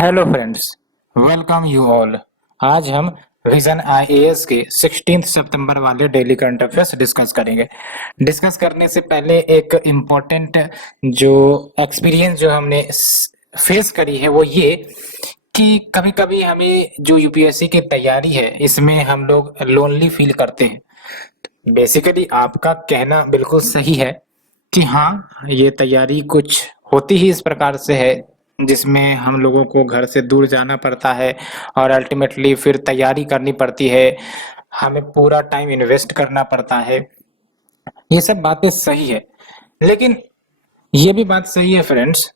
Hello friends, welcome you all. आज हम vision IAS के 16 सितंबर वाले डेली करंट अफेयर्स डिस्कस करेंगे। डिस्कस करने से पहले एक इम्पोर्टेंट जो एक्सपीरियंस जो हमने फेस करी है वो ये कि कभी-कभी हमें जो यूपीएससी की तैयारी है इसमें हम लोग लोनली फील करते हैं। बेसिकली आपका कहना बिल्कुल सही है कि हाँ, ये तैयारी कुछ होती ही इस प्रकार से है जिसमें हम लोगों को घर से दूर जाना पड़ता है और अल्टीमेटली फिर तैयारी करनी पड़ती है, हमें पूरा टाइम इन्वेस्ट करना पड़ता है। ये सब बातें सही है, लेकिन ये भी बात सही है फ्रेंड्स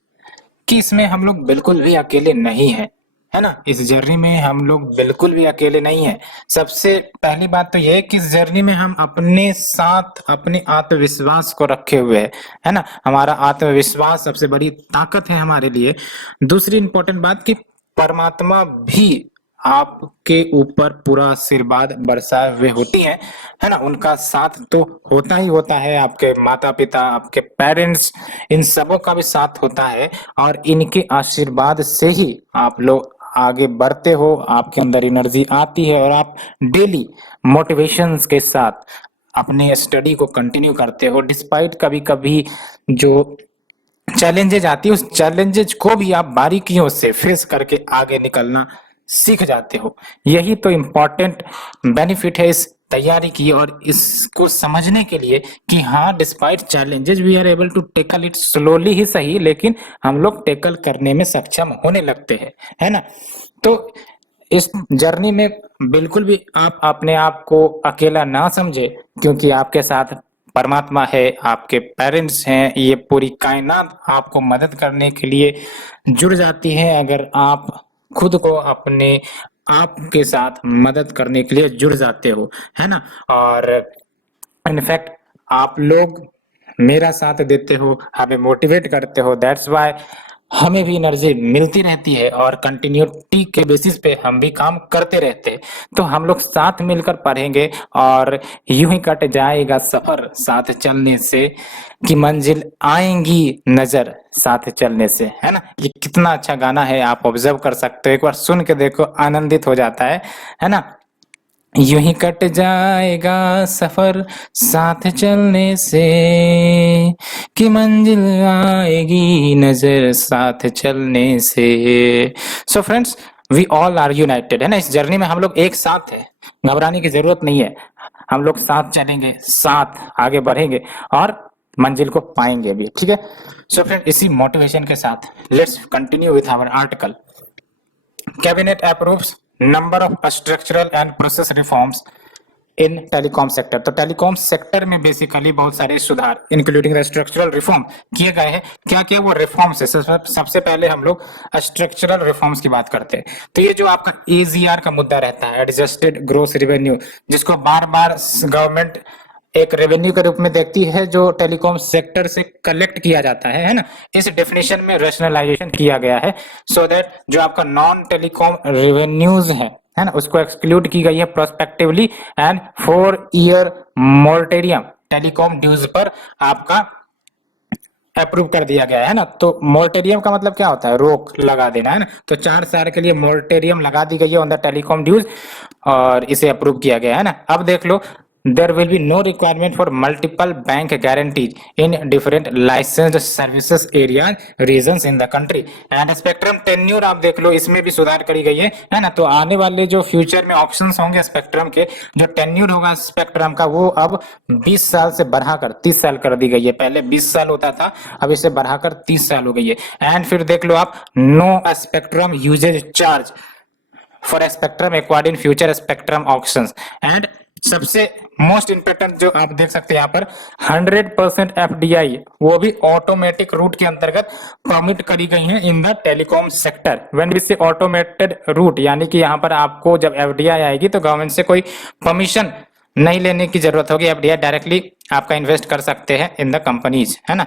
कि इसमें हम लोग बिल्कुल भी अकेले नहीं हैं, है ना? इस जर्नी में हम लोग बिल्कुल भी अकेले नहीं हैं। सबसे पहली बात तो ये है कि इस जर्नी में हम अपने साथ अपने आत्मविश्वास को रखे हुए हैं, है ना? हमारा आत्मविश्वास सबसे बड़ी ताकत है हमारे लिए। दूसरी इंपॉर्टेंट बात कि परमात्मा भी आपके ऊपर पूरा आशीर्वाद बरसाए हुए होती हैं, है ना? उनका साथ तो होता ही होता है, आपके माता-पिता, आपके पेरेंट्स, इन सबों का भी साथ होता है और इनके आशीर्वाद से ही आप लोग आगे बढ़ते हो, आपके अंदर एनर्जी आती है और आप डेली मोटिवेशंस के साथ अपने स्टडी को कंटिन्यू करते हो डिस्पाइट कभी-कभी जो चैलेंजेज आती है उस चैलेंजेज को भी आप बारीकियों से फेस करके आगे निकलना सीख जाते हो। यही तो इम्पोर्टेंट बेनिफिट है इस तैयारी की और इसको समझने के लिए कि हाँ, despite challenges we are able to tackle it slowly ही सही, लेकिन हम लोग टेकल करने में सक्षम होने लगते हैं, है ना? तो इस जर्नी में बिल्कुल भी आप अपने आप को अकेला ना समझे, क्योंकि आपके साथ परमात्मा है, आपके पेरेंट्स हैं, ये पूरी कायनात आपको मदद करने के लिए जुड़ जाती है अगर आप खुद को अपने आप के साथ मदद करने के लिए जुड़ जाते हो, है ना? और इनफैक्ट आप लोग मेरा साथ देते हो, हमें मोटिवेट करते हो, दैट्स व्हाई हमें भी एनर्जी मिलती रहती है और कंटिन्यूटी के बेसिस पे हम भी काम करते रहते हैं। तो हम लोग साथ मिलकर पढ़ेंगे और यूं ही कट जाएगा सफर साथ चलने से कि मंजिल आएंगी नजर साथ चलने से, है ना? ये कितना अच्छा गाना है, आप ऑब्जर्व कर सकते हो, एक बार सुन के देखो, आनंदित हो जाता है ना? यूं ही कट जाएगा सफर साथ चलने से कि मंजिल आएगी नजर साथ चलने से। So friends, we all are united, है ना? इस जर्नी में हम लोग एक साथ है, घबराने की जरूरत नहीं है। हम लोग साथ चलेंगे, साथ आगे बढ़ेंगे और मंजिल को पाएंगे भी, ठीक है? सो फ्रेंड, इसी मोटिवेशन के साथ let's continue with our article. Cabinet approves number of structural and process reforms in telecom sector. तो टेलीकॉम सेक्टर में बेसिकली बहुत सारे सुधार इंक्लूडिंग स्ट्रक्चरल रिफॉर्म किए गए हैं। क्या क्या वो रिफॉर्म्स है? सबसे पहले हम लोग स्ट्रक्चरल रिफॉर्म्स की बात करते हैं। तो ये जो आपका एजीआर का मुद्दा रहता है, एडजस्टेड ग्रोस रेवेन्यू, जिसको बार बार गवर्नमेंट एक रेवेन्यू के रूप में देखती है जो टेलीकॉम सेक्टर से कलेक्ट किया जाता है ना? इस डेफिनेशन में रैशनलाइजेशन किया गया है सो दैट जो आपका नॉन टेलीकॉम रेवेन्यूज है ना, उसको एक्सक्लूड की गई है prospectively and 4 year moratorium telecom dues पर आपका अप्रूव कर दिया गया है ना। तो मोरेटोरियम का मतलब क्या होता है? रोक लगा देना, है ना? तो 4 साल के लिए मोरेटोरियम लगा दी गई है ऑन द टेलीकॉम ड्यूज और इसे अप्रूव किया गया है ना। अब देख लो, there will be no requirement for multiple bank guarantees in different licensed services areas regions in the country and spectrum tenure आप देख लो, इसमें भी सुधार करी गई है ना? तो आने वाले जो फ्यूचर में ऑप्शंस होंगे स्पेक्ट्रम के, जो टेन्यूर होगा स्पेक्ट्रम का, वो अब 20 साल से बढ़ाकर 30 साल कर दी गई है। पहले 20 साल होता था, अब इसे बढ़ाकर 30 साल हो गई है। एंड फिर देख लो आप, no spectrum usage charge for spectrum acquired in future spectrum auctions. And सबसे मोस्ट इंपॉर्टेंट जो आप देख सकते हैं यहाँ पर, 100% एफडीआई, वो भी ऑटोमेटिक रूट के अंतर्गत परमिट करी गई है in the telecom sector. When we say automated route, यानी कि यहाँ पर आपको जब एफडीआई आएगी तो गवर्नमेंट से कोई परमिशन नहीं लेने की जरूरत होगी, एफडीआई डायरेक्टली आपका इन्वेस्ट कर सकते हैं इन द कंपनीज, है ना?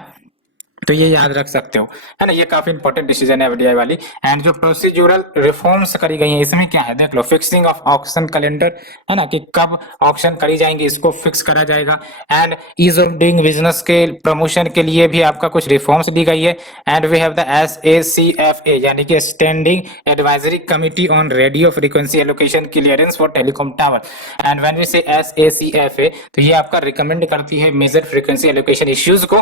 तो ये याद रख सकते हो, है ना। ये काफी इंपॉर्टेंट डिसीजन है एफडीआई वाली। एंड जो प्रोसीड्यूरल रिफॉर्म्स करी गई हैं इसमें क्या है, देख लो, फिक्सिंग ऑफ ऑक्शन कैलेंडर, है ना, कि कब ऑक्शन करी जाएंगी इसको फिक्स करा जाएगा। And ease of doing business के प्रमोशन के लिए भी आपका कुछ रिफॉर्म्स दी गई है। And we have the SACFA यानी कि standing advisory committee on radio frequency allocation clearance for telecom tower. And when we say SACFA तो ये आपका रिकमेंड करती है मेजर फ्रीक्वेंसी एलोकेशन इश्यूज को।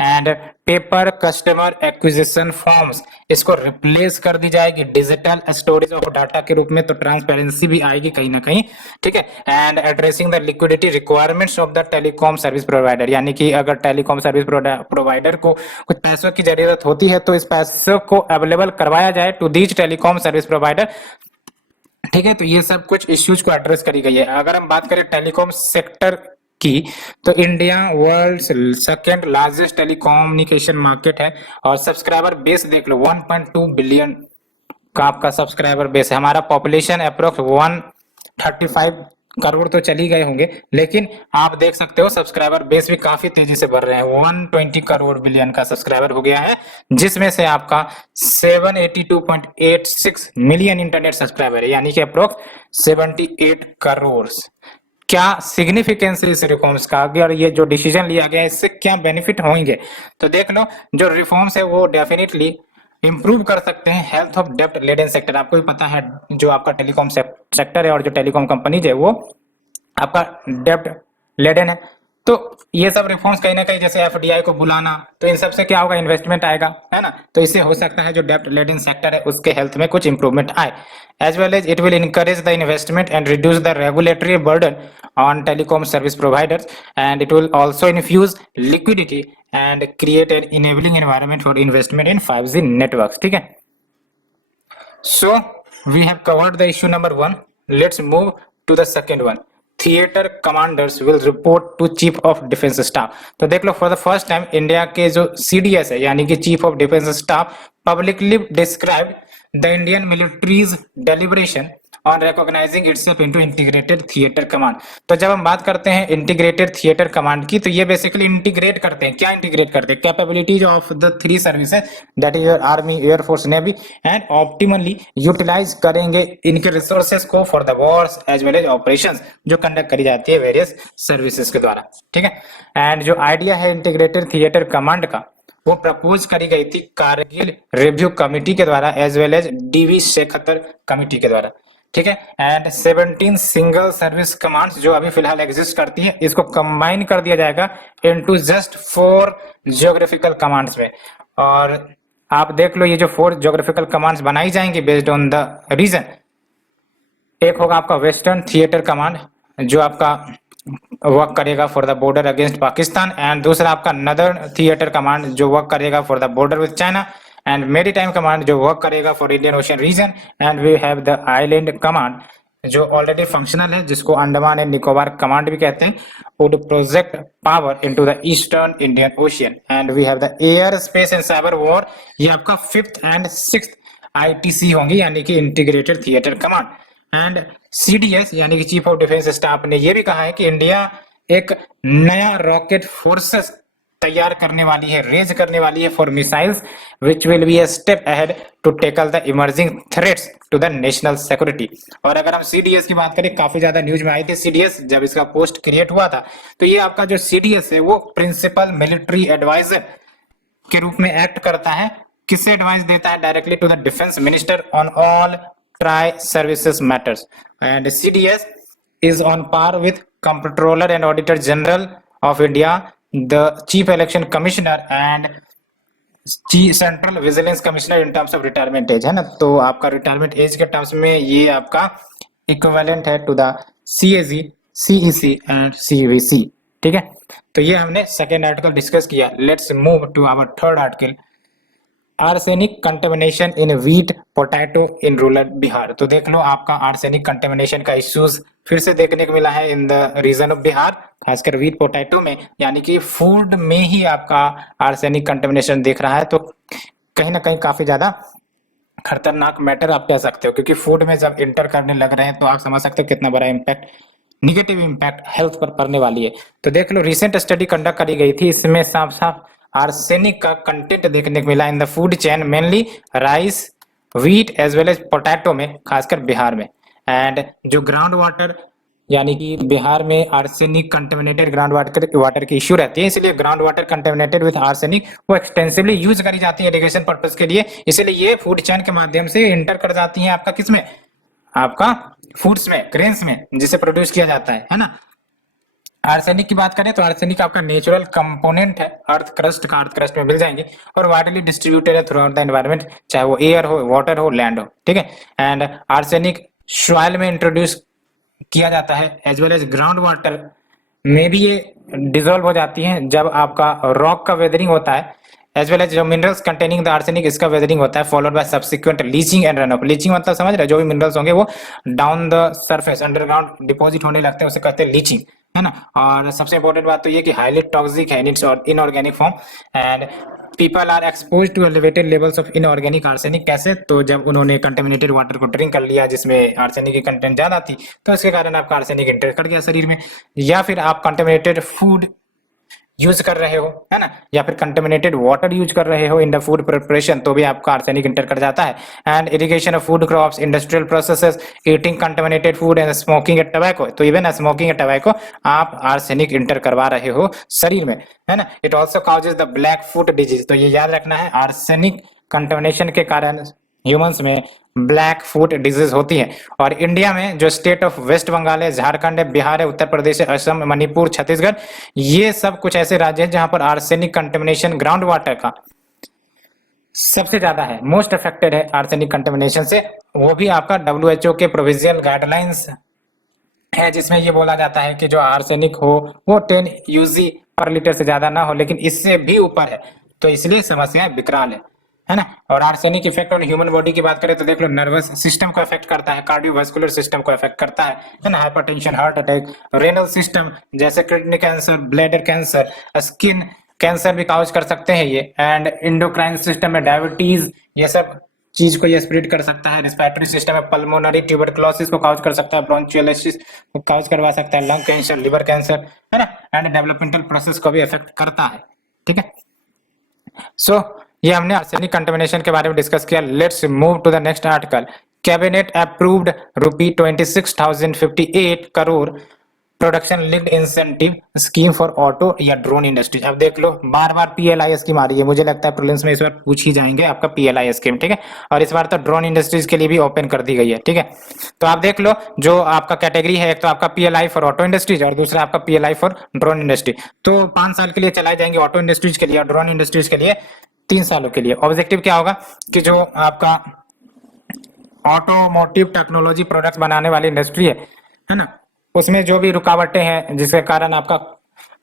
And paper customer acquisition forms इसको replace कर दी जाएगी डिजिटल स्टोरेज ऑफ डाटा के रूप में, तो ट्रांसपेरेंसी भी आएगी कहीं ना कहीं, ठीक है। And addressing the liquidity requirements of the telecom service provider, यानी कि अगर टेलीकॉम सर्विस प्रोवाइडर को कुछ पैसों की जरूरत होती है तो इस पैसों को अवेलेबल करवाया जाए to these telecom service provider, ठीक है। तो ये सब कुछ इश्यूज को एड्रेस करी गई है। अगर हम बात करें टेलीकॉम सेक्टर की, तो India world second largest telecommunication market है और सब्सक्राइबर बेस देख लो 1.2 बिलियन का आपका सब्सक्राइबर बेस है। हमारा पॉपुलेशन अप्रोक्स 135 करोड़ तो चली गए होंगे, लेकिन आप देख सकते हो सब्सक्राइबर बेस भी काफी तेजी से बढ़ रहे हैं। 120 करोड़ बिलियन का सब्सक्राइबर हो गया है, जिसमें से आपका 782.86 मिलियन इंटरनेट सब्सक्राइबर है, यानी कि अप्रोक्स 78 करोड़। क्या सिग्निफिकेंस है इस रिफॉर्म्स का, अगर ये जो डिसीजन लिया गया है इससे क्या बेनिफिट होंगे, तो देख लो, जो रिफॉर्म्स है वो डेफिनेटली इंप्रूव कर सकते हैं हेल्थ ऑफ डेप्ट लेडन सेक्टर। आपको भी पता है जो आपका टेलीकॉम सेक्टर है और जो टेलीकॉम कंपनीज है वो आपका डेप्ट लेडन है। तो ये सब रिफॉर्म्स कहीं ना कहीं, जैसे एफडीआई को बुलाना, तो इन सब से क्या होगा, इन्वेस्टमेंट आएगा, है ना। तो इससे हो सकता है जो डेप्ट लेडन सेक्टर है उसके हेल्थ में कुछ इंप्रूवमेंट आए। As well as it will encourage the investment and reduce the regulatory burden on telecom service providers, and it will also infuse liquidity and create an enabling environment for investment in 5G networks, ठीक है। So we have covered the issue number 1. Let's move to the second one. Theatre commanders will report to chief of defence staff. तो देख लो, for the first time India के जो CDS है यानी कि chief of defence staff publicly describe the Indian military's deliberation on recognising itself into integrated theatre command. तो जब हम बात करते हैं इंटीग्रेटेड थिएटर कमांड की, तो ये बेसिकली इंटीग्रेट करते हैं, क्या इंटीग्रेट करते हैं, capabilities of the 3 services, that is your army, air force, navy, and optimally utilise करेंगे इनके रिसोर्सेज को for the wars as well as operations जो कंडक्ट करी जाती है वेरियस सर्विसेज के द्वारा, ठीक है। एंड जो आइडिया है इंटीग्रेटेड थिएटर कमांड का, वो प्रपोज करी गई थी कारगिल रिव्यू कमिटी के द्वारा as well as DV Shekhar committee के द्वारा, ठीक है। एंड 17 सिंगल सर्विस कमांड्स जो अभी फिलहाल एग्जिस्ट करती है, इसको कंबाइन कर दिया जाएगा इनटू जस्ट 4 जियोग्राफिकल कमांड्स में। और आप देख लो, ये जो 4 जियोग्राफिकल कमांड्स बनाई जाएंगी बेस्ड ऑन द रीजन, एक होगा आपका वेस्टर्न थिएटर कमांड जो आपका वर्क करेगा for the border against Pakistan, and दूसरा आपका नदर्न थिएटर कमांड जो वर्क करेगा for the border with China, and maritime command जो वर्क करेगा for Indian ocean region, and we have the island command जो ऑलरेडी फंक्शनल है, जिसको अंडमान एंड निकोबार कमांड भी कहते हैं, would project power into the eastern Indian ocean, and we have the air space and cyber war, ये आपका 5th and 6th ITC होंगी, यानी कि integrated theatre command. And CDS यानी कि चीफ ऑफ डिफेंस स्टाफ ने यह भी कहा है कि इंडिया एक नया रॉकेट फोर्सेस तैयार करने वाली है, रेज करने वाली है for missiles which will be a step ahead to tackle the emerging threats to the national security. और अगर हम CDS की बात करें, काफी ज्यादा न्यूज में आई थी CDS जब इसका पोस्ट क्रिएट हुआ था, तो ये आपका जो CDS है वो प्रिंसिपल मिलिट्री एडवाइजर के रूप में एक्ट करता है। किससे एडवाइस देता है, directly to the defence minister on all tri services matters. And CDS is on par with Comptroller and Auditor General of India, the Chief Election Commissioner and Central Vigilance Commissioner in terms of retirement age, है ना। तो आपका retirement age के terms में ये आपका equivalent है to the CAG, CEC and CVC, ठीक है। तो ये हमने सेकेंड आर्टिकल डिस्कस किया। Let's move to our third article, arsenic contamination in wheat potato in rural Bihar. तो देख लो, आपका आर्सेनिक कंटेमिनेशन का इश्यूज फिर से देखने को मिला है in the region of Bihar, खासकर व्हीट पोटैटो में, यानी कि फूड में ही आपका आर्सेनिक कंटेमिनेशन देख रहा है। तो कहीं ना कहीं काफी ज्यादा खतरनाक मैटर आप कह सकते हो, क्योंकि फूड में जब इंटर करने लग रहे हैं तो आप समझ सकते हो कितना बड़ा इम्पैक्ट, निगेटिव इम्पैक्ट हेल्थ पर पड़ने वाली है। तो देख लो, रिसेंट स्टडी कंडक्ट करी गई थी, इसमें साफ साफ आर्सेनिक का कंटेंट देखने को मिला in the food chain, mainly rice, wheat as well as potato में, खासकर बिहार में। एंड जो ग्राउंड वाटर, यानी कि बिहार में आर्सेनिक कंटेमिनेटेड ग्राउंड वाटर की इश्यू रहती है, इसलिए ground water contaminated with arsenic वो एक्सटेंसिवली यूज करी जाती है इरिगेशन पर्पस के लिए, इसलिए ये फूड चेन के माध्यम से इंटर कर जाती है आपका किसमें, आपका फूड्स में, ग्रेन्स में, जिसे प्रोड्यूस किया जाता है ना। आर्सेनिक की बात करें तो आर्सेनिक आपका नेचुरल कंपोनेंट है अर्थ क्रस्ट में मिल जाएंगे और वाइडली डिस्ट्रीब्यूटेड है थ्रू आउट द एनवायरमेंट, चाहे वो एयर हो, वाटर हो, लैंड हो, ठीक है। एंड आर्सेनिक सॉइल में इंट्रोड्यूस किया जाता है as well as ground water में भी ये डिजोल्व हो जाती है जब आपका रॉक का वेदरिंग होता है, एज वेल एज जो मिनरल्स कंटेनिंग द आर्सेनिक इसका वेदरिंग होता है, followed by subsequent leaching and run of. Leaching मतलब समझ रहे, जो भी मिनरल्स होंगे वो down the surface underground deposit होने लगते हैं, उसे कहते हैं लीचिंग, है ना। और सबसे इंपॉर्टेंट बात तो ये कि हाईली टॉक्सिक है in its inorganic form and people are expose to elevated levels of inorganic arsenic. कैसे, तो जब उन्होंने कंटेमिनेटेड वाटर को ड्रिंक कर लिया जिसमें आर्सेनिक की कंटेंट ज्यादा थी, तो इसके कारण आपका आर्सेनिक इंटर कर गया शरीर में, या फिर आप कंटेमिनेटेड फूड यूज कर रहे हो, है ना, या फिर कंटेमिनेटेड वाटर यूज कर रहे हो इन द फूड प्रिपरेशन, तो भी आपका आर्सेनिक इंटर कर जाता है। And irrigation of food crops, industrial processes, eating contaminated food and smoking eight tobacco, तो इवन स्मोकिंग एट टबैको आप आर्सेनिक इंटर करवा रहे हो शरीर में, है ना। It also causes the black foot disease, तो ये याद रखना है, आर्सेनिक कंटेमिनेशन के कारण ह्यूमंस में ब्लैक फुट डिजीज होती है। और इंडिया में जो स्टेट ऑफ वेस्ट बंगाल है, झारखंड है, बिहार है, उत्तर प्रदेश है, असम, मणिपुर, छत्तीसगढ़, ये सब कुछ ऐसे राज्य हैं जहां पर आर्सेनिक कंटेमिनेशन ग्राउंड वाटर का सबसे ज्यादा है, मोस्ट अफेक्टेड है आर्सेनिक कंटेमिनेशन से। वो भी आपका WHO के प्रोविजनल गाइडलाइंस है जिसमें ये बोला जाता है कि जो आर्सेनिक हो वो 10 UG पर लीटर से ज्यादा ना हो, लेकिन इससे भी ऊपर है तो इसलिए समस्याएं विकराल है ना। और arsenic effect on human body की बात करें तो देख लो, नर्वस सिस्टम को अफेक्ट करता है, कार्डियोवास्कुलर सिस्टम को अफेक्ट करता है ना, hypertension, heart attack, renal system जैसे kidney cancer, bladder cancer, skin cancer भी काउज कर सकते हैं ये, एंड एंडोक्राइन सिस्टम में डायबिटीज, ये सब चीज को ये स्प्रेड कर सकता है। रिस्पिरेटरी सिस्टम में पल्मोनरी ट्यूबरकुलोसिस को काउज कर सकता है, ब्रोंचियोलिसिस को काउज करवा सकता है, लंग कैंसर, लिवर कैंसर, है ना, एंड डेवलपमेंटल प्रोसेस को भी अफेक्ट करता है, ठीक है। सो ये हमने आर्सेनिक कंटेमिनेशन के बारे में डिस्कस किया। Let's move to the next article. Cabinet approved ₹26,058 crore production linked incentive scheme for auto या ड्रोन इंडस्ट्री। अब देख लो, बार बार PLI स्कीम आ रही है, मुझे लगता है प्रीलिम्स में इस बार पूछ ही जाएंगे आपका PLI स्कीम, ठीक है। और इस बार तो ड्रोन इंडस्ट्रीज के लिए भी ओपन कर दी गई है, ठीक है। तो आप देख लो, जो आपका कैटेगरी है, एक तो आपका PLI फॉर ऑटो इंडस्ट्रीज और दूसरा आपका PLI फॉर ड्रोन इंडस्ट्री। तो 5 साल के लिए चलाए जाएंगे ऑटो इंडस्ट्रीज के लिए और ड्रोन इंडस्ट्रीज के लिए 3 सालों के लिए। ऑब्जेक्टिव क्या होगा कि जो आपका ऑटोमोटिव टेक्नोलॉजी प्रोडक्ट्स बनाने वाली इंडस्ट्री है ना, उसमें जो भी रुकावटें हैं जिसके कारण आपका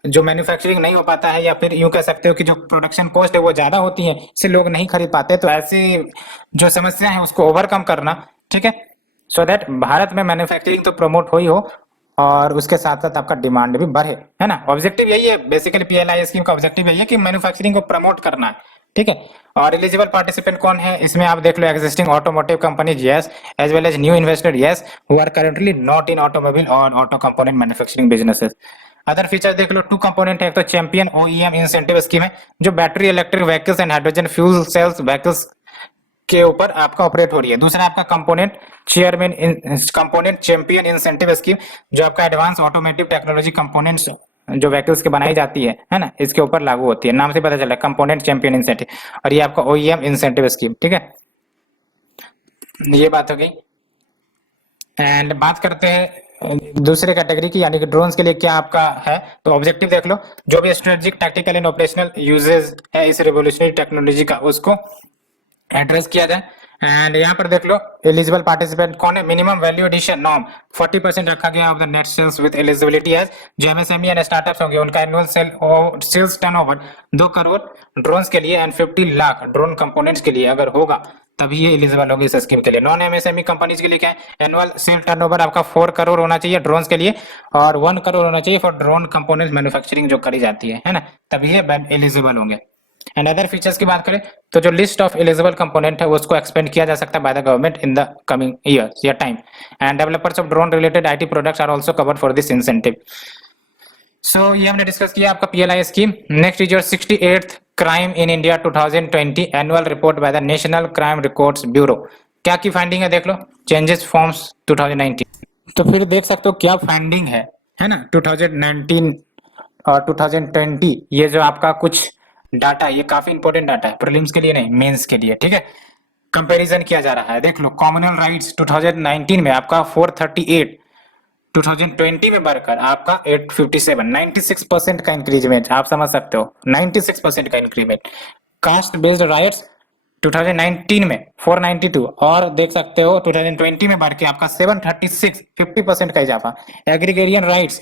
जो मैन्युफैक्चरिंग नहीं हो पाता है, या फिर यूं कह सकते हो कि जो प्रोडक्शन कॉस्ट है वो ज्यादा होती है, इससे लोग नहीं खरीद पाते, तो ऐसी जो समस्या है उसको ओवरकम करना, ठीक है, सो दैट भारत में मैन्युफैक्चरिंग तो प्रमोट हो ही हो और उसके साथ साथ आपका डिमांड भी बढ़े, है ना। ऑब्जेक्टिव यही है बेसिकली, PLI स्कीम का ऑब्जेक्टिव यही है कि मैन्युफैक्चरिंग को प्रमोट करना है, ठीक है। और एलिजिबल पार्टिसिपेंट कौन है इसमें, आप देख लो, existing automotive companies yes, as well as new investor yes, who are currently not in automobile और auto component manufacturing businesses. Other features देख लो, 2 कंपोनेंट है, एक तो चैंपियन OEM इंसेंटिव स्कीम है जो battery electric vehicles and hydrogen fuel cells vehicles के ऊपर आपका ऑपरेट हो रही है। दूसरा आपका कंपोनेंट चैंपियन इंसेंटिव स्कीम जो आपका एडवांस ऑटोमेटिव टेक्नोलॉजी कंपोनेंट्स जो व्हीकल्स की बनाई जाती है ना, इसके ऊपर लागू होती है, नाम से पता चला कंपोनेंट चैंपियन इंसेंटिव, और ये आपका OEM इंसेंटिव स्कीम, ठीक है। ये बात हो गई। एंड बात करते हैं दूसरे कैटेगरी की, यानी कि ड्रोन्स के लिए क्या आपका है, तो ऑब्जेक्टिव देख लो, जो भी strategic tactical and operational uses है इस रिवोल्यूशनरी टेक्नोलॉजी का उसको एड्रेस किया जाए। एंड यहाँ पर देख लो, एलिजिबल पार्टिसिपेंट कौन है, मिनिमम वैल्यू एडिशन नॉर्म 40% रखा गया of the net sales with eligibility age, जो MSME एंड स्टार्टअप्स होंगे उनका annual sales turnover 2 crore drones के लिए एंड 50 लाख ड्रोन कंपोनेंट्स के लिए अगर होगा तभी ये एलिजिबल होगी इस स्कीम के लिए। नॉन MSME कंपनीज के लिए क्या है, एनुअल सेल टर्नओवर आपका 4 करोड़ होना चाहिए ड्रोन्स के लिए और 1 करोड़ होना चाहिए फॉर ड्रोन कंपोनेंट्स मैन्युफैक्चरिंग जो करी जाती है ना, तभी ये एलिजिबल होंगे। एंड अदर फीचर्स की बात करें तो जो लिस्ट ऑफ एलिजिबल कंपोनेंट है उसको एक्सपेंड किया जा सकता है by the government in the coming years या time, and developers of drone related IT products are also covered for this incentive. So ये हमने डिस्कस किया आपका PLI scheme. Next is your 68th crime in India 2020 annual report by the national crime records bureau. क्या की finding है देख लो, changes forms 2019। तो फिर देख सकते हो क्या फाइंडिंग है ना 2019 और 2020। ये जो आपका कुछ डाटा, ये काफी इंपॉर्टेंट डाटा है, प्रीलिम्स के लिए नहीं, मेंस के लिए, ठीक है। कंपैरिजन किया जा रहा है, देख लो कॉमनल राइट्स 2019 में आपका 438, 2020 में बढ़कर आपका 857, 96% का इंक्रीजमेंट, आप समझ सकते हो 96% का इंक्रीमेंट। कास्ट बेस्ड राइट्स 2019 में 492 और देख सकते हो 2020 में बढ़ के आपका 736, 50% का इजाफा। एग्रीगेरियन राइट्स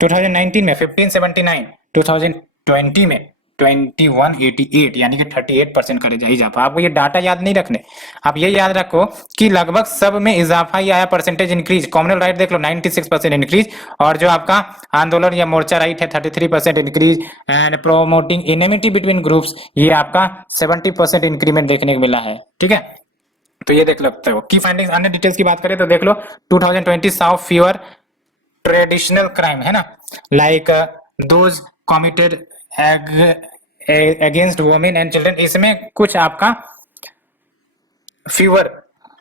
2019 में 1579, 2020 में 2188, यानी कि 38% का इजाफा। आपको ये डाटा याद नहीं रखने, आप ये याद रखो कि लगभग सब में इजाफा ही आया, परसेंटेज इंक्रीज। कॉमनल राइट देख लो 96% इंक्रीज, और जो आपका आंदोलन या मोर्चा राइट है 33% increase, and promoting enmity between groups ये आपका 70% इंक्रीमेंट देखने को मिला है, ठीक है। तो ये देख सकते हो की फाइंडिंग्स। अन्य डिटेल्स की बात करें तो देख लो 2020 saw fewer ट्रेडिशनल क्राइम, है ना, like those committed against women and children. इसमें कुछ आपका फ्यूअर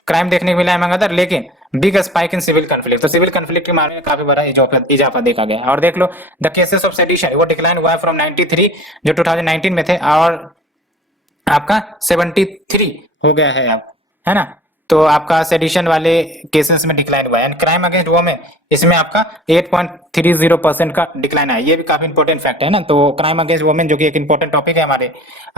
क्राइम देखने को मिला है अदर, लेकिन big spike in civil conflict, तो सिविल कन्फ्लिक्ट के मामले में काफी बड़ा इजाफा देखा गया। और देख लो द केसेस ऑफ सेडिशन वो डिक्लाइन हुआ है फ्रॉम 93 जो 2019 में थे, और आपका 73 हो गया है अब, है ना। तो आपका सेडिशन वाले केसेस में डिक्लाइन हुआ है। एंड क्राइम अगेंस्ट वुमेन इसमें आपका 8.30% का डिक्लाइन है। ये भी काफी इंपॉर्टेंट फैक्ट है ना। तो क्राइम अगेंस्ट वुमेन जो कि एक इंपॉर्टेंट टॉपिक है हमारे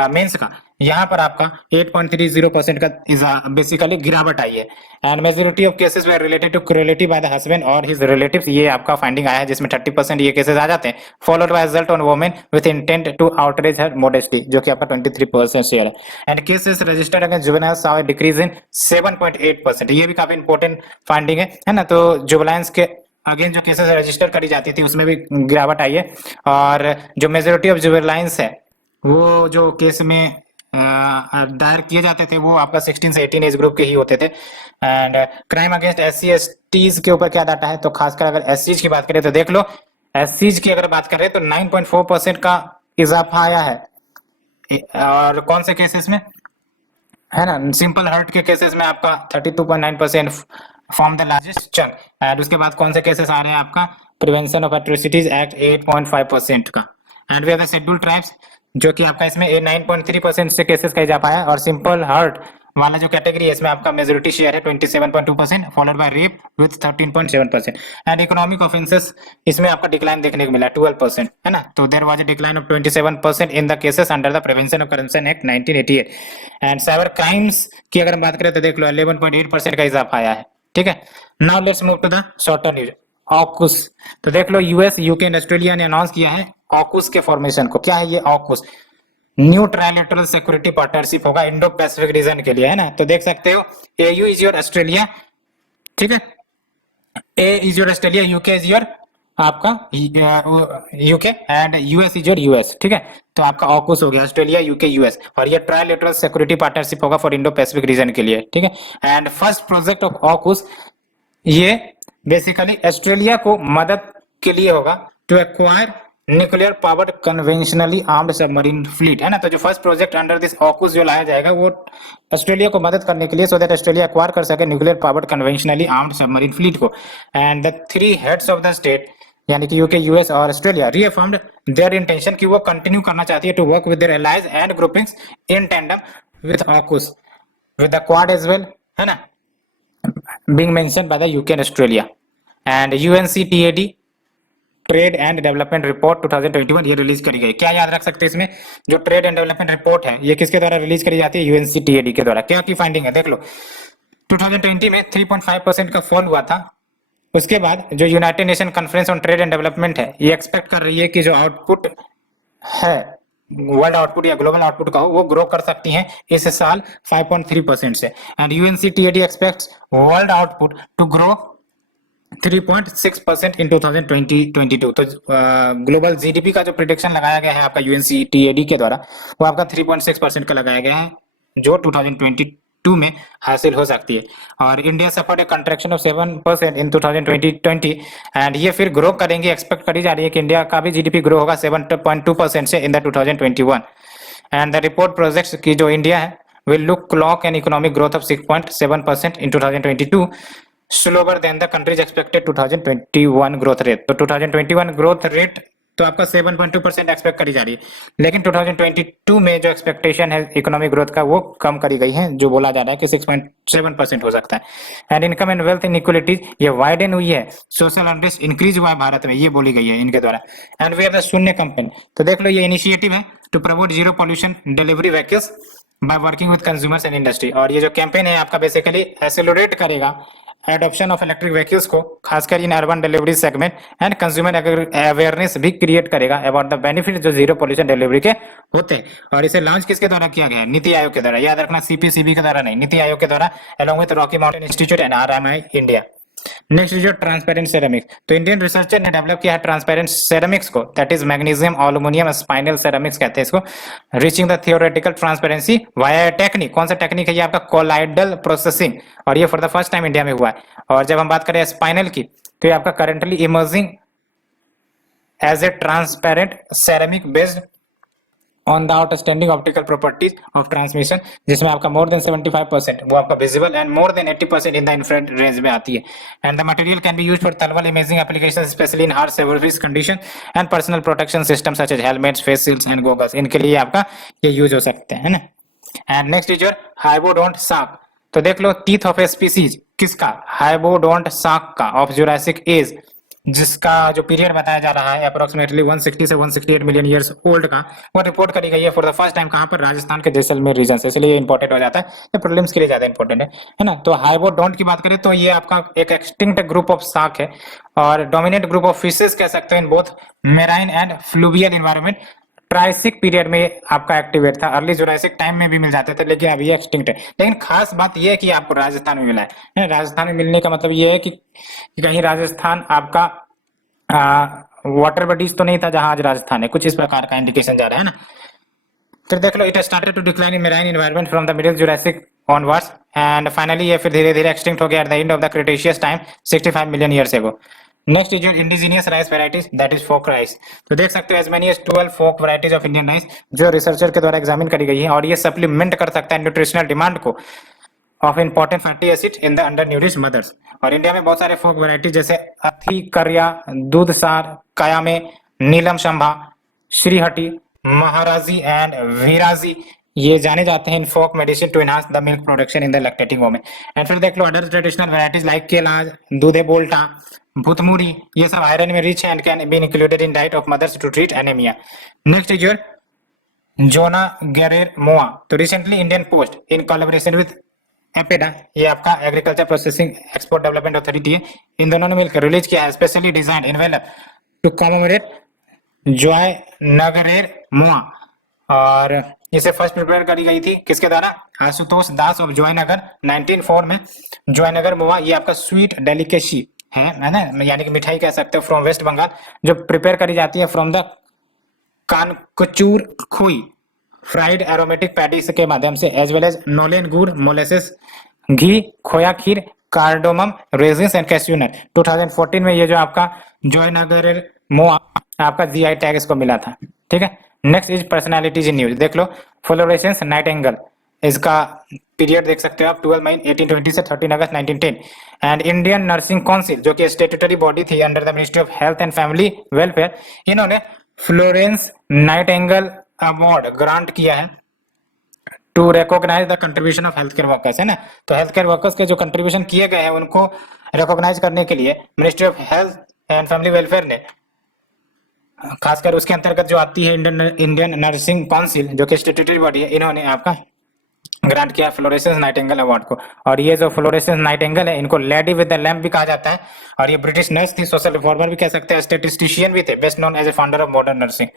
मेंस का, यहाँ पर आपका 8.30% का बेसिकली गिरावट आई है। And majority of cases were related to cruelty by the husband और हिज रिलेटिव्स, ये आपका फाइंडिंग आया है, जिसमें 30% ये केसेस आ जाते हैं। Followed by assault on women with intent to outrage her modesty, जो कि आपका 23% शेयर है। And cases registered against juveniles saw a decrease in 7.8%, ये भी काफी इंपॉर्टेंट फाइंडिंग है ना। तो जुवेनाइल्स के अगेंस्ट जो केसेस रजिस्टर करी जाती थी उसमें भी गिरावट आई है। और जो मेजोरिटी ऑफ जुवेनाइल्स है वो जो केस में दायर किए जाते थे वो आपका 16 से 18 एज ग्रुप के ही होते थे। And crime against SC STs के ऊपर क्या डाटा है, तो खासकर अगर SCs की बात करें तो देख लो SCs की अगर बात करें तो 9.4% का इजाफा आया है। और कौन से केसेस में, है ना, सिंपल हर्ट के केसेस में आपका 32.9% form the largest chunk. And उसके बाद कौन से केसेस आ रहे हैं आपका, प्रिवेंशन ऑफ एट्रोसिटीज एक्ट 8.5% का। And we have the schedule tribes जो कि आपका इसमें 9.3% से केसेस का इजाफा है। और सिंपल हर्ट वाला जो कैटेगरी है इसमें आपका मेजोरिटी शेयर है 27.2%, followed by rape with 13.7%। And economic offences इसमें आपका डिक्लाइन देखने को मिला 12%, है ना। तो there was a decline of 27% in the cases under the prevention of corruption act 1988। And cyber crimes की अगर बात करें तो देख लो 11.8% का इजाफा आया है, ठीक है। Now let's move to the shorter news AUKUS. तो देख लो यूएस, यूके एंड ऑस्ट्रेलिया ने अनाउंस किया है ऑकुस के फॉर्मेशन को। क्या है ये AUKUS? New trilateral security partnership होगा इंडो पैसिफिक रीजन के लिए, है ना। तो देख सकते हो एयू इज योर ऑस्ट्रेलिया, ठीक है, A is your Australia, UK is your आपका UK, and US is your US, ठीक है। तो आपका ऑकुस हो गया ऑस्ट्रेलिया, यूके, यूएस, और ये ट्राइलेटरल सिक्योरिटी पार्टनरशिप होगा फॉर इंडो पैसिफिक रीजन के लिए, ठीक है। And first project of AUKUS ये बेसिकली ऑस्ट्रेलिया को मदद के लिए होगा to acquire nuclear powered conventionally armed submarine fleet, है ना। तो जो first project under this AUKUS जो लाया जाएगा वो ऑस्ट्रेलिया को मदद करने के लिए, सो दैट ऑस्ट्रेलिया एक्वायर कर सके nuclear powered conventionally armed submarine fleet को। And the three heads of the state यानी कि यूके, यूएस और ऑस्ट्रेलिया रीअफर्म्ड देयर इंटेंशन कि वो कंटिन्यू करना चाहती है to work with their allies and groupings in tandem with AUKUS with the Quad as well, है ना, being mentioned by the UK and Australia। and UNCTAD trade and development report 2021 ये release करी गई। क्या याद रख सकते हैं इसमें, जो ट्रेड एंड डेवलपमेंट रिपोर्ट है ये किसके द्वारा रिलीज करी जाती है, UNCTAD के द्वारा। क्या की फाइंडिंग है देख लो 2020 में 3.5% का फॉल हुआ था। उसके बाद जो United nation conference on trade and development है ये एक्सपेक्ट कर रही है कि जो आउटपुट है वर्ल्ड आउटपुट या ग्लोबल आउटपुट का हो वो ग्रो कर सकती हैं इस साल 5.3% से। And UNCTAD expects world output to grow 3.6% in 2022। तो ग्लोबल जीडीपी का जो प्रिडिक्शन लगाया गया है आपका UNCTAD के द्वारा वो आपका 3.6% का लगाया गया है, जो 2022 में हासिल हो सकती है। और India suffered A contraction of 7% in 2020 and ये फिर ग्रो करेंगे, एक्सपेक्ट करी जा रही है कि इंडिया का भी जीडीपी ग्रो होगा 7.2% से in the 2021। And the report projects की जो इंडिया है will look clock an economic growth of 6.7% in 2022, slower than the country's expected 2021 growth rate. तो 2021 growth rate तो आपका 7.2% एक्सपेक्ट करी जा रही है, लेकिन 2022 में जो एक्सपेक्टेशन है इकोनॉमिक ग्रोथ का वो कम करी गई है, जो बोला जा रहा है कि 6.7% हो सकता है। And income and wealth inequalities ये वाइडन हुई है, सोशल अनरेस्ट इंक्रीज हुआ है भारत में, ये बोली गई है इनके द्वारा। And we are the Shoonya company, तो देख लो ये इनिशिएटिव है to promote zero pollution delivery vehicles by working with consumers and industry. और ये जो कैंपेन है आपका बेसिकली एक्सेलरेट करेगा एडॉप्शन ऑफ इलेक्ट्रिक व्हीकल्स को, खासकर in urban delivery segment, and consumer awareness भी क्रिएट करेगा अबाउट द बेनिफिट जो जीरो पॉल्यूशन डिलीवरी के होते हैं। और इसे लॉन्च किसके द्वारा किया गया है? नीति आयोग के द्वारा, याद रखना सीपीसीबी के द्वारा नहीं, नीति आयोग के द्वारा, along with Rocky mountain institute and RMI India. Next जो ट्रांसपेरेंट सेरेमिक्स, तो इंडियन रिसर्चर ने डेवलप किया है ट्रांसपेरेंट सेरेमिक्स को, that is magnesium aluminium spinal ceramics कहते हैं इसको, reaching the theoretical transparency via technique. कौन सा टेक्निक है ये? आपका कोलाइडल प्रोसेसिंग, और ये for the first time India में हुआ है। और जब हम बात करें स्पाइनल की, तो ये आपका currently emerging as a transparent ceramic based on the outstanding optical properties of transmission, जिसमें आपका मोर देन 75% वो आपका visible and more than 80% in the infrared range में आती है। And the material can be used for thermal imaging application, specially in harsh service condition and personal protection system such as helmets, face shields and goggles, इनके लिए आपका ये use हो सकते हैं, है ना। And next is your hybodont shark, तो देख लो टीथ ऑफ ए स्पीसीज, किसका? हाइबोडोंट शार्क का, ऑफ जुरासिक एज, जिसका जो पीरियड बताया जा रहा है अप्रोक्सीमेटली 160 से 168 मिलियन ईयर्स ओल्ड का, वो रिपोर्ट करी गई है फॉर द फर्स्ट टाइम। कहां पर? राजस्थान के जैसलमेर रीजन से, इसलिए इंपॉर्टेंट हो जाता है, ये प्रीलिम्स के लिए ज्यादा इंपॉर्टेंट है ना। तो हाइबोडोंट की बात करें तो ये आपका एक एक्सटिंक्ट ग्रुप ऑफ शार्क है, और डोमिनेंट ग्रुप ऑफ फिशेस कह सकते हैं in both marine and fluvial environment. Triassic period में आपका एक्टिवेट था, अर्ली जुरासिक टाइम में भी मिल जाते थे, लेकिन अभी एक्सटिंक्ट है। लेकिन खास बात यह है कि आपको राजस्थान में मिला है। राजस्थान में मिलने का मतलब यह है कि कहीं राजस्थान आपका वाटर बॉडीज तो नहीं था जहां आज राजस्थान है, कुछ इस प्रकार का इंडिकेशन जा रहा है ना। फिर देख लो, it started to decline in marine environment from the middle Jurassic onwards, and finally ये फिर धीरे धीरे एक्सटिंक्ट हो गया at the end of the Cretaceous time 65 million years ago. Next is your indigenous rice varieties, that is folk rice, तो देख सकते हो as many as 12 folk varieties of Indian rice जो रिसर्चर के द्वारा एग्जामिन करी गई है, और ये सप्लीमेंट कर सकता है न्यूट्रिशनल डिमांड को of important fatty acid in the undernourished mothers. और इंडिया में बहुत सारे फोक वैरायटीज जैसे अथी करिया, दूधसार, कायामे, नीलम शंभा, श्रीहटी, महाराजी एंड वीराजी, ये जाने जाते हैं in folk medicine to enhance the milk production in the lactating women. And फिर देख लो other traditional varieties like Kelas, Dudhe Bolta, Bhutmuri, ये सब आयरन में rich and can be included in diet of mothers to treat anemia. Next is your Joynagarer Moa, तो recently Indian post in collaboration with APEDA, ये आपका agriculture processing export development authority है, इन दोनों ने मिलकर रिलीज किया है specially design envelope to commemorate जॉय नगरेर मोआ। और इसे फर्स्ट प्रिपेयर करी गई थी किसके द्वारा? आशुतोष दास ऑफ जॉयनगर 1904 में। जॉयनगर मोआ ये आपका स्वीट डेलिकेसी है ना, यानी कि मिठाई कह सकते हो, फ्रॉम वेस्ट बंगाल, जो प्रिपेयर करी जाती है फ्रॉम द कानकचूर खोई फ्राइड एरोमेटिक पैटीज के माध्यम से, एज वेल एज नोलेन गुड़, मोलेसेस, घी, खोया खीर, कार्डोमम, रेजिन्स एंड कैस्यूनट। 2014 में ये जो आपका जॉयनगर मोआ आपका जीआई टैग इसको मिला था, ठीक है। Next is personalities in news, देख लो फ्लोरेसेंस नाइटिंगेल, इसका पीरियड देख सकते हो आप 12 मई 1820 से 13 अगस्त 1910। एंड इंडियन नर्सिंग काउंसिल जो कि स्टेट्यूटरी बॉडी थी under the ministry of health and family welfare, इन्होंने फ्लोरेंस नाइटिंगेल अवार्ड ग्रांट किया है to recognise the contribution of health care workers, है ना। तो हेल्थ केयर वर्कर्स के जो कंट्रीब्यूशन किए गए हैं उनको रिकॉग्नाइज करने के लिए ministry of health and family welfare ने, खासकर उसके अंतर्गत जो आती है इंडियन नर्सिंग काउंसिल जो कि स्टेट्यूटरी बॉडी है, इन्होंने आपका ग्रांट किया फ्लोरेसेंस नाइटिंगेल अवार्ड को। और ये जो फ्लोरेसेंस नाइटिंगेल है, इनको लेडी विद द लैम्प भी कहा जाता है, और ये ब्रिटिश नर्स थी, सोशल रिफॉर्मर भी कह सकते हैं, स्टैटिस्टिशियन भी थे, best known as a founder of modern nursing.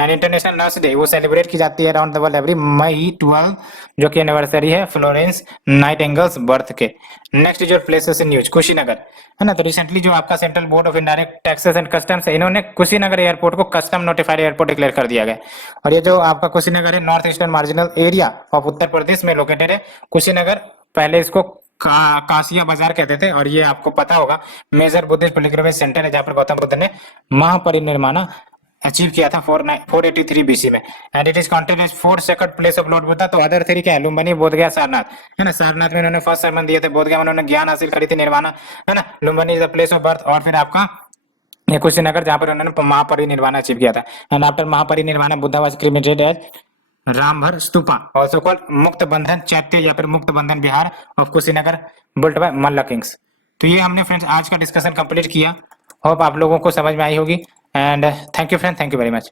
And international nurse day वो सेलिब्रेट की जाती है around the world every May 12, जो कि एनिवर्सरी है फ्लोरेंस नाइटिंगेल्स बर्थ के। नेक्स्ट जो प्लेसेस इन न्यूज, कुशीनगर, है ना। तो रिसेंटली जो आपका central board of indirect taxes and customs है, इन्होंने कुशीनगर एयरपोर्ट को कस्टम नोटिफाइड एयरपोर्ट डिक्लेयर कर दिया गया। और ये जो आपका कुशीनगर है north eastern marginal area of Uttar Pradesh में लोकेटेड है। कुशीनगर पहले इसको कासिया बाजार कहते थे, और ये आपको पता होगा मेजर बुद्धिस्ट पिलग्रिमेज सेंटर है जहां पर गौतम बुद्ध ने महापरिनिर्वाण अचीव किया था 483 बीसी में, and it is counted as 4 second place of lord Buddha. तो अदर थ्री क्या है, लुम्बिनी, बोधगया, सारनाथ, है ना। सारनाथ में उन्होंने फर्स्ट सरमन दिए थे, बोधगया में उन्होंने ज्ञान हासिल करी थी, निर्वाणा, है ना। Lumbini is the place of birth, और फिर आपका ये कुशीनगर जहाँ पर उन्होंने महापरिनिर्वाण अचीव किया था। And after Mahaparinirvana Buddha was cremated as Rambhar stupa, also called Mukta Bandhan Chaitya या फिर Mukta Bandhan Vihar of Kushinagar, built by Malla kings. तो ये हमने फ्रेंड्स आज का डिस्कशन कंप्लीट किया। होप आप लोगों को समझ में आई होगी, and thank you friend, thank you very much.